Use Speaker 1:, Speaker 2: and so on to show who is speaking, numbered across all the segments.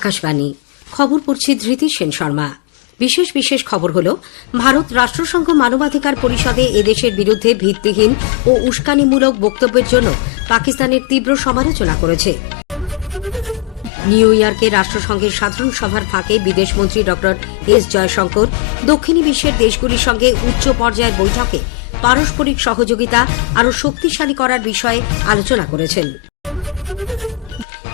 Speaker 1: আকাশবাণী। খবর পড়ছি ধৃতি সেন শর্মা। বিশেষ বিশেষ খবর হল, ভারত রাষ্ট্রসংঘ মানবাধিকার পরিষদে এদেশের বিরুদ্ধে ভিত্তিহীন ও উস্কানিমূলক বক্তব্যের জন্য পাকিস্তানের তীব্র সমালোচনা করেছে। নিউ ইয়র্কে রাষ্ট্রসংঘের সাধারণ সভার ফাঁকে বিদেশমন্ত্রী ড এস জয়শঙ্কর দক্ষিণী বিশ্বের দেশগুলির সঙ্গে উচ্চ পর্যায়ের বৈঠকে পারস্পরিক সহযোগিতা আরও শক্তিশালী করার বিষয়ে আলোচনা করেছেন।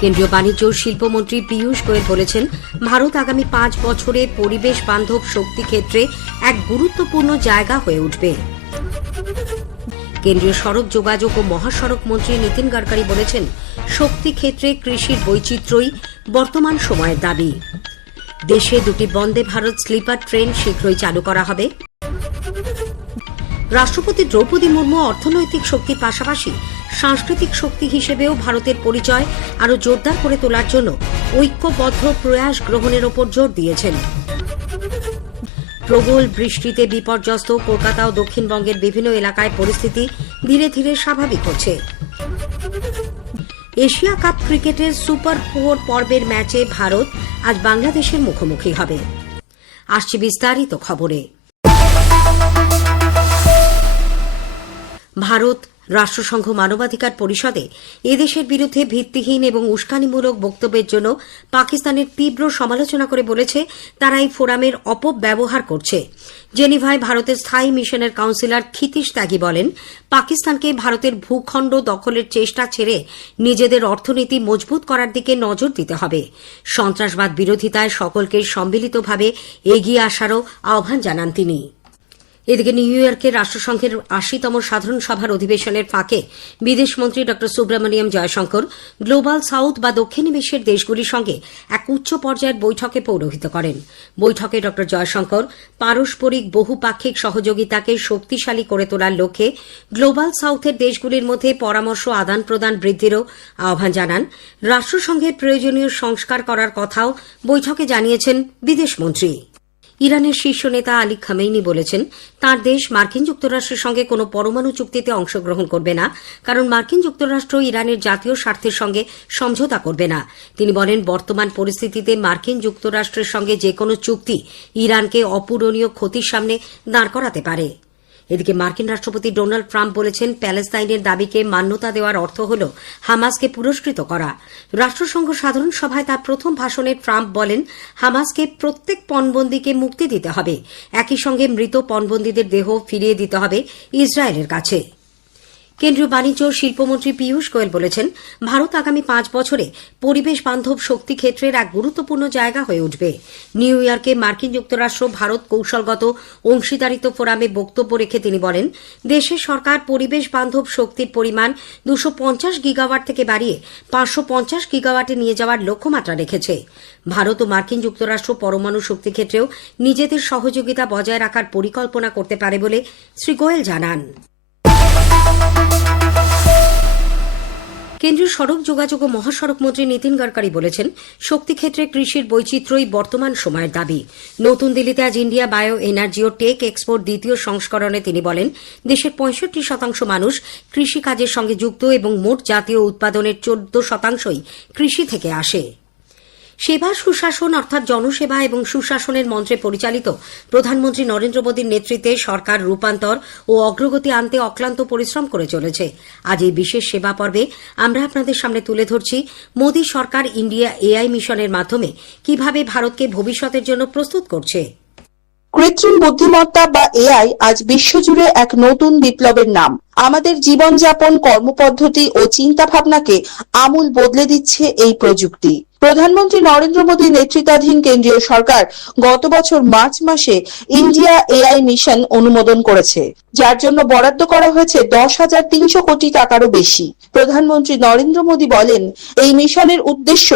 Speaker 1: কেন্দ্রীয় বাণিজ্য ও শিল্পমন্ত্রী পীয়ূষ গোয়েল বলেছেন, ভারত আগামী পাঁচ বছরে পরিবেশ বান্ধব শক্তি ক্ষেত্রে এক গুরুত্বপূর্ণ জায়গা হয়ে উঠবে। কেন্দ্রীয় সড়ক যোগাযোগ ও মহাসড়ক মন্ত্রী নীতিন গডকরি বলেছেন, শক্তি ক্ষেত্রে কৃষির বৈচিত্র্যই বর্তমান সময়ের দাবি। দেশে দুটি বন্দে ভারত স্লিপার ট্রেন শীঘ্রই চালু করা হবে। রাষ্ট্রপতি দ্রৌপদী মুর্মু অর্থনৈতিক শক্তির পাশাপাশি সাংস্কৃতিক শক্তি হিসেবেও ভারতের পরিচয় আরও জোরদার করে তোলার জন্য ঐক্যবদ্ধ প্রয়াস গ্রহণের ওপর জোর দিয়েছেন। প্রবল বৃষ্টিতে বিপর্যস্ত কলকাতা ও দক্ষিণবঙ্গের বিভিন্ন এলাকায় পরিস্থিতি ধীরে ধীরে স্বাভাবিক হচ্ছে। এশিয়া কাপ ক্রিকেটের সুপার ফোর পর্বের ম্যাচে ভারত আজ বাংলাদেশের মুখোমুখি হবে। আসছে বিস্তারিত খবরে। ভারত রাষ্ট্রসংঘ মানবাধিকার পরিষদে এদেশের বিরুদ্ধে ভিত্তিহীন এবং উস্কানিমূলক বক্তব্যের জন্য পাকিস্তানের তীব্র সমালোচনা করে বলেছে, তারা এই ফোরামের অপব্যবহার করছে। জেনিভায় ভারতের স্থায়ী মিশনের কাউন্সিলর ক্ষিতীশ ত্যাগী বলেন, পাকিস্তানকে ভারতের ভূখণ্ড দখলের চেষ্টা ছেড়ে নিজেদের অর্থনীতি মজবুত করার দিকে নজর দিতে হবে। সন্ত্রাসবাদ বিরোধিতায় সকলকে সম্মিলিতভাবে এগিয়ে আসারও আহ্বান জানান তিনি। এদিকে নিউ ইয়র্কে রাষ্ট্রসংঘের আশিতম সাধারণ সভার অধিবেশনের ফাঁকে বিদেশমন্ত্রী ড সুব্রমণিয়ম জয়শঙ্কর গ্লোবাল সাউথ বা দক্ষিণ বিশ্বের দেশগুলির সঙ্গে এক উচ্চ পর্যায়ের বৈঠকে পৌরোহিত করেন। বৈঠকে ড জয়শঙ্কর পারস্পরিক বহুপাক্ষিক সহযোগিতাকে শক্তিশালী করে তোলার লক্ষ্যে গ্লোবাল সাউথের দেশগুলির মধ্যে পরামর্শ আদান প্রদান বৃদ্ধিরও আহ্বান জানান। রাষ্ট্রসংঘের প্রয়োজনীয় সংস্কার করার কথাও বৈঠকে জানিয়েছেন বিদেশমন্ত্রী ইরানের শীর্ষ নেতা আলী খামেইনি বলেছেন, তার দেশ মার্কিন যুক্তরাষ্ট্রের সঙ্গে কোনো পরমাণু চুক্তিতে অংশগ্রহণ করবে না, কারণ মার্কিন যুক্তরাষ্ট্র ইরানের জাতীয় স্বার্থের সঙ্গে সমঝোতা করবে না। তিনি বলেন, বর্তমান পরিস্থিতিতে মার্কিন যুক্তরাষ্ট্রের সঙ্গে যে কোনো চুক্তি ইরানকে অপূরণীয় ক্ষতির সামনে দাঁড় করাতে পারে। এদিকে মার্কিন রাষ্ট্রপতি ডোনাল্ড ট্রাম্প বলেছেন প্যালেস্তাইনের দাবিকে মান্যতা দেওয়ার অর্থ হল হামাসকে পুরস্কৃত করা। রাষ্ট্রসংঘ সাধারণ সভায় তার প্রথম ভাষণে ট্রাম্প বলেন, হামাসকে প্রত্যেক পণবন্দীকে মুক্তি দিতে হবে। একই সঙ্গে মৃত পণবন্দীদের দেহ ফিরিয়ে দিতে হবে ইসরায়েলের কাছে। কেন্দ্রীয় বাণিজ্য ও শিল্পমন্ত্রী পীয়ূষ গোয়েল বলেছেন, ভারত আগামী পাঁচ বছরে পরিবেশ বান্ধব শক্তি ক্ষেত্রের এক গুরুত্বপূর্ণ জায়গা হয়ে উঠবে। নিউ ইয়র্কে মার্কিন যুক্তরাষ্ট্র, ভারত কৌশলগত অংশীদারিত্ব ফোরামে বক্তব্য রেখে তিনি বলেন, দেশের সরকার পরিবেশ বান্ধব শক্তির পরিমাণ দুশো পঞ্চাশ গিগাওয়াট থেকে বাড়িয়ে পাঁচশো পঞ্চাশ গিগাওয়াটে নিয়ে যাওয়ার লক্ষ্যমাত্রা রেখেছে। ভারত ও মার্কিন যুক্তরাষ্ট্র পরমাণু শক্তি ক্ষেত্রেও নিজেদের সহযোগিতা বজায় রাখার পরিকল্পনা করতে পারে বলে শ্রী গোয়েল জানান। কেন্দ্রীয় সড়ক যোগাযোগ ও মহাসড়ক মন্ত্রী নীতিন গডকরি বলেছেন, শক্তি ক্ষেত্রে কৃষির বৈচিত্র্যই বর্তমান সময়ের দাবি। নতুন দিল্লিতে আজ ইন্ডিয়া বায়ো এনার্জি ও টেক এক্সপোর্ট দ্বিতীয় সংস্করণে তিনি বলেন, দেশের পঁয়ষট্টি শতাংশ মানুষ কৃষিকাজের সঙ্গে যুক্ত এবং মোট জাতীয় উৎপাদনের চোদ্দ শতাংশই কৃষি থেকে আসে। সেবা, সুশাসন অর্থাৎ জনসেবা এবং সুশাসনের মন্ত্রে পরিচালিত প্রধানমন্ত্রী নরেন্দ্র মোদীর নেতৃত্বে সরকার রূপান্তর ও অগ্রগতি আনতে অক্লান্ত পরিশ্রম করে চলেছে। আজ এই বিশেষ সেবা পর্বে আমরা আপনাদের সামনে তুলে ধরছি মোদী সরকার ইন্ডিয়া এআই মিশনের মাধ্যমে কীভাবে ভারতকে ভবিষ্যতের জন্য প্রস্তুত করছে।
Speaker 2: কৃত্রিম বুদ্ধিমত্তা বা এআই আজ বিশ্বজুড়ে এক নতুন বিপ্লবের নাম। আমাদের জীবনযাপন কর্মপদ্ধতি ও চিন্তা ভাবনাকে আমূল বদলে দিচ্ছে এই প্রযুক্তি। প্রধানমন্ত্রী নরেন্দ্র মোদী নেতৃত্বাধীন কেন্দ্রীয় সরকার গত বছর মার্চ মাসে ইন্ডিয়া এআই মিশন অনুমোদন করেছে যার জন্য বরাদ্দ করা হয়েছে দশ হাজার তিনশো কোটি টাকারও বেশি প্রধানমন্ত্রী নরেন্দ্র মোদী বলেন এই মিশনের উদ্দেশ্য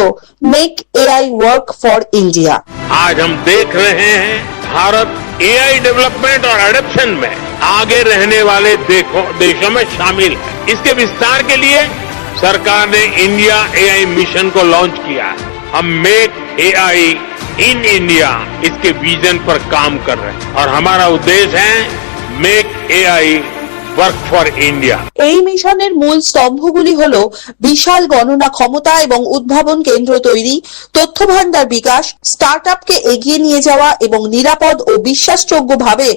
Speaker 2: make AI work for India
Speaker 3: आज हम देख रहे हैं भारत एआई डेवलपमेंट और एडप्शन में आगे रहने वाले देखो, देशों में शामिल है इसके विस्तार के लिए सरकार ने इंडिया एआई मिशन को लॉन्च किया। है हम मेक एआई इन इंडिया इसके विजन पर काम कर रहे हैं। और हमारा उद्देश्य है make AI work for India
Speaker 2: এই মিশনের মূল স্তম্ভগুলি হল বিশাল গণনা ক্ষমতা এবং উদ্ভাবন কেন্দ্র তৈরি তথ্য ভান্ডার বিকাশ স্টার্ট আপকে এগিয়ে নিয়ে যাওয়া এবং নিরাপদ ও বিশ্বাসযোগ্যভাবে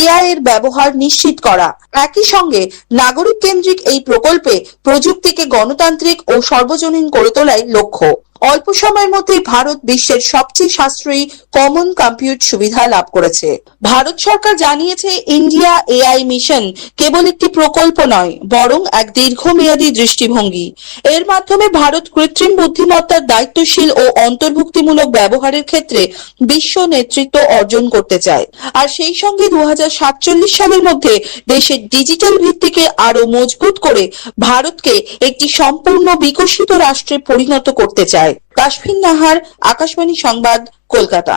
Speaker 2: এআই এর ব্যবহার নিশ্চিত করা। একই সঙ্গে নাগরিক কেন্দ্রিক এই প্রকল্পে প্রযুক্তিকে গণতান্ত্রিক ও সর্বজনীন করে তোলাই লক্ষ্য। অল্প সময়ের মধ্যে ভারত বিশ্বের সবচেয়ে সাশ্রয়ী কমন কম্পিউট সুবিধা লাভ করেছে। ভারত সরকার জানিয়েছে ইন্ডিয়া এআই মিশন কেবল একটি প্রকল্প নয়, বরং এক দীর্ঘমেয়াদী দৃষ্টিভঙ্গি। এর মাধ্যমে ভারত কৃত্রিম বুদ্ধিমত্তার দায়িত্বশীল ও অন্তর্ভুক্তিমূলক ব্যবহারের ক্ষেত্রে বিশ্ব নেতৃত্ব অর্জন করতে চায়। আর সেই সঙ্গে দু হাজার সাতচল্লিশ সালের মধ্যে দেশের ডিজিটাল ভিত্তিকে আরও মজবুত করে ভারতকে একটি সম্পূর্ণ বিকশিত রাষ্ট্রে পরিণত করতে চায়। কাশফিন নাহার, আকাশবাণী সংবাদ, কলকাতা।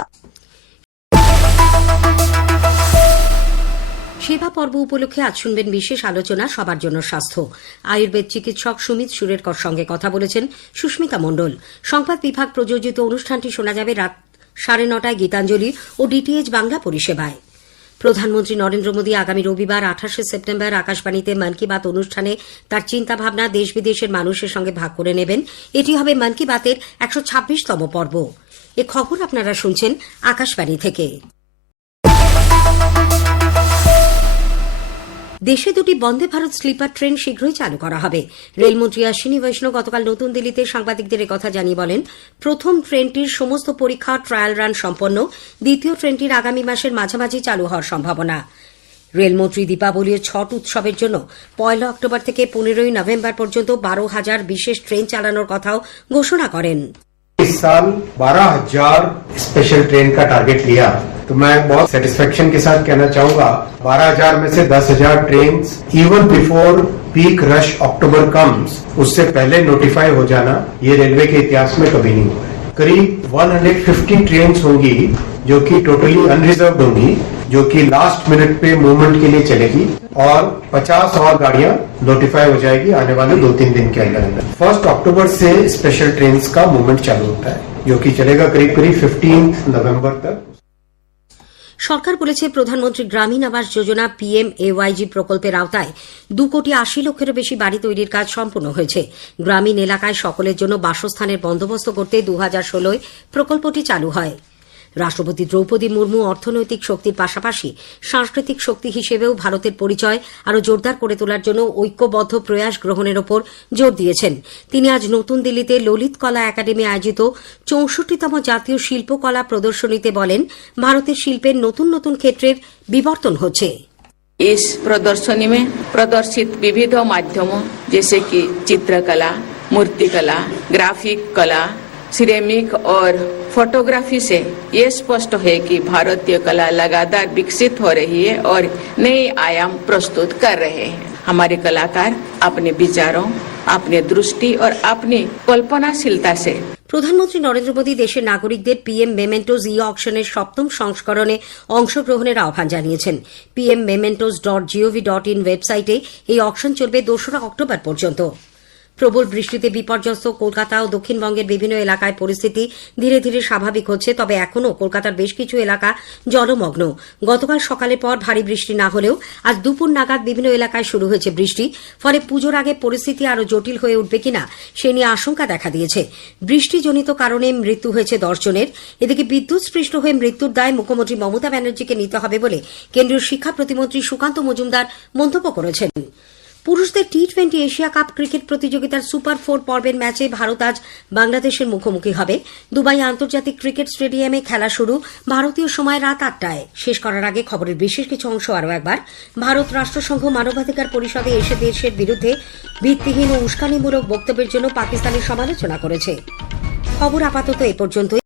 Speaker 1: সেবা পর্ব উপলক্ষে আজ শুনবেন বিশেষ আলোচনা সবার জন্য স্বাস্থ্য। আয়ুর্বেদ চিকিৎসক সুমিত সুরেরকর সঙ্গে কথা বলেছেন সুস্মিতা মণ্ডল। সংবাদ বিভাগ প্রযোজিত অনুষ্ঠানটি শোনা যাবে রাত সাড়ে নটায় গীতাঞ্জলি ও ডিটিএইচ বাংলা পরিষেবায়। প্রধানমন্ত্রী নরেন্দ্র মোদী আগামী রবিবার, আঠাশে সেপ্টেম্বর, আকাশবাণীতে মন কি বাত অনুষ্ঠানে তার চিন্তাভাবনা দেশ বিদেশের মানুষের সঙ্গে ভাগ করে নেবেন। এটি হবে মন কি বাতের একশো ছাব্বিশতম পর্ব। এ খবর আপনারা শুনছেন আকাশবাণী থেকে। দেশে দুটি বন্দে ভারত স্লিপার ট্রেন শীঘ্রই চালু করা হবে রেলমন্ত্রী অশ্বিনী বৈষ্ণব গতকাল নতুন দিল্লিতে সাংবাদিকদের কথা জানিয়ে বলেন প্রথম ট্রেনটির সমস্ত পরীক্ষা ট্রায়াল রান সম্পন্ন দ্বিতীয় ট্রেনটির আগামী মাসের মাঝামাঝি চালু হওয়ার সম্ভাবনা রেলমন্ত্রী দীপাবলির ছট উৎসবের জন্য পয়লা অক্টোবর থেকে পনেরোই নভেম্বর পর্যন্ত বারো হাজার বিশেষ ট্রেন চালানোর কথাও ঘোষণা করেন
Speaker 4: इस साल 12000 स्पेशल ट्रेन का टारगेट लिया तो मैं बहुत सेटिस्फेक्शन के साथ कहना चाहूँगा 12000 में से 10000 train even before peak rush October comes उससे पहले नोटिफाई हो जाना, ये रेलवे के इतिहास में कभी नहीं हुआ है। करीब 150 ट्रेन होंगी, जो कि टोटली अनरिजर्व होंगी, जो कि लास्ट मिनट पे मूवमेंट के लिए चलेगी, और 50 और गाड़ियाँ नोटिफाई हो जाएगी आने वाले दो तीन दिन के अंदर अंदर। फ़र्स्ट अक्टूबर से स्पेशल ट्रेन का मूवमेंट चालू होता है, जो कि चलेगा करीब करीब 15 नवंबर तक।
Speaker 1: সরকার বলেছে প্রধানমন্ত্রী গ্রামীণ আবাস যোজনা পিএম এওয়াইজি প্রকল্পের আওতায় দু কোটি আশি লক্ষেরও বেশি বাড়ি তৈরির কাজ সম্পূর্ণ হয়েছে। গ্রামীণ এলাকায় সকলের জন্য বাসস্থানের বন্দোবস্ত করতে দু ষোলোয় প্রকল্পটি চালু হয়। রাষ্ট্রপতি দ্রৌপদী মুর্মু অর্থনৈতিক শক্তির পাশাপাশি সাংস্কৃতিক শক্তি হিসেবেও ভারতের পরিচয় আরও জোরদার করে তোলার জন্য ঐক্যবদ্ধ প্রয়াস গ্রহণের ওপর জোর দিয়েছেন তিনি আজ নতুন দিল্লিতে ললিত কলা একাডেমি আয়োজিত চৌষট্টিতম জাতীয় শিল্পকলা প্রদর্শনীতে বলেন ভারতের শিল্পের নতুন নতুন ক্ষেত্রের বিবর্তন হচ্ছে
Speaker 5: इस प्रदर्शनी में प्रदर्शित विविध माध्यमों जैसे कि चित्रकला मूर्तिकला ग्राफिक कला सिरेमिक और फोटोग्राफी से ये स्पष्ट है कि भारतीय कला लगातार विकसित हो रही है और नए आयाम प्रस्तुत कर रहे हैं हमारे कलाकार अपने विचारों अपने दृष्टि और अपनी कल्पनाशीलता से
Speaker 1: প্রধানমন্ত্রী নরেন্দ্র মোদী দেশের নাগরিকদের পিএম মেমেন্টোজ ই অকশনের সপ্তম সংস্করণে অংশগ্রহণের আহ্বান জানিয়েছেন PM mementos dot G O V dot in ওয়েবসাইটে এই অকশন চলবে দোসরা অক্টোবর পর্যন্ত প্রবল বৃষ্টিতে বিপর্যস্ত কলকাতা ও দক্ষিণবঙ্গের বিভিন্ন এলাকায় পরিস্থিতি ধীরে ধীরে স্বাভাবিক হচ্ছে, তবে এখনও কলকাতার বেশ কিছু এলাকা জলমগ্ন। গতকাল সকালের পর ভারী বৃষ্টি না হলেও আজ দুপুর নাগাদ বিভিন্ন এলাকায় শুরু হয়েছে বৃষ্টি, ফলে পুজোর আগে পরিস্থিতি আরও জটিল হয়ে উঠবে কিনা সে নিয়ে আশঙ্কা দেখা দিয়েছে। বৃষ্টিজনিত কারণে মৃত্যু হয়েছে দশজনের এদিকে বিদ্যুৎ স্পৃষ্ট হয়ে মৃত্যুর দায় মুখ্যমন্ত্রী মমতা ব্যানার্জিকে নিতে হবে বলে কেন্দ্রীয় শিক্ষা প্রতিমন্ত্রী সুকান্ত মজুমদার মন্তব্য করেছেন। পুরুষদের T twenty Asia Cup cricket প্রতিযোগিতার সুপার ফোর পর্বের ম্যাচে ভারত আজ বাংলাদেশের মুখোমুখি হবে। দুবাই আন্তর্জাতিক ক্রিকেট স্টেডিয়ামে খেলা শুরু ভারতীয় সময় রাত আটটায়। শেষ করার আগে খবরের বিশেষ কিছু অংশ আরও একবার। ভারত রাষ্ট্রসংঘ মানবাধিকার পরিষদে এসে দেশের বিরুদ্ধে ভিত্তিহীন ও উস্কানিমূলক বক্তব্যের জন্য পাকিস্তানের সমালোচনা করেছে। খবর আপাতত এ পর্যন্তই।